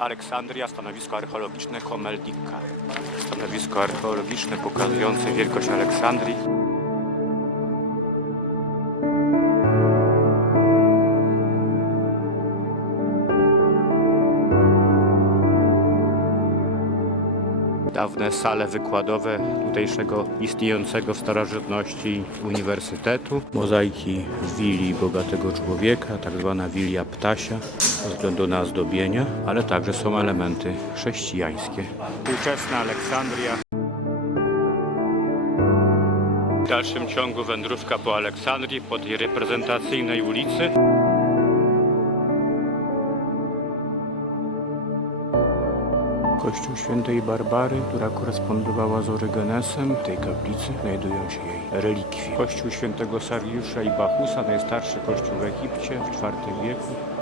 Aleksandria, stanowisko archeologiczne Komeldika. Stanowisko archeologiczne pokazujące wielkość Aleksandrii. Dawne sale wykładowe tutejszego istniejącego w starożytności uniwersytetu. Mozaiki willi bogatego człowieka, tak zwana wilia ptasia, ze względu na zdobienia, ale także są elementy chrześcijańskie. Współczesna Aleksandria. W dalszym ciągu wędrówka po Aleksandrii, po tej reprezentacyjnej ulicy. Kościół świętej Barbary, która korespondowała z Orygenesem. W tej kaplicy znajdują się jej relikwie. Kościół świętego Sariusza i Bachusa, najstarszy kościół w Egipcie w IV wieku.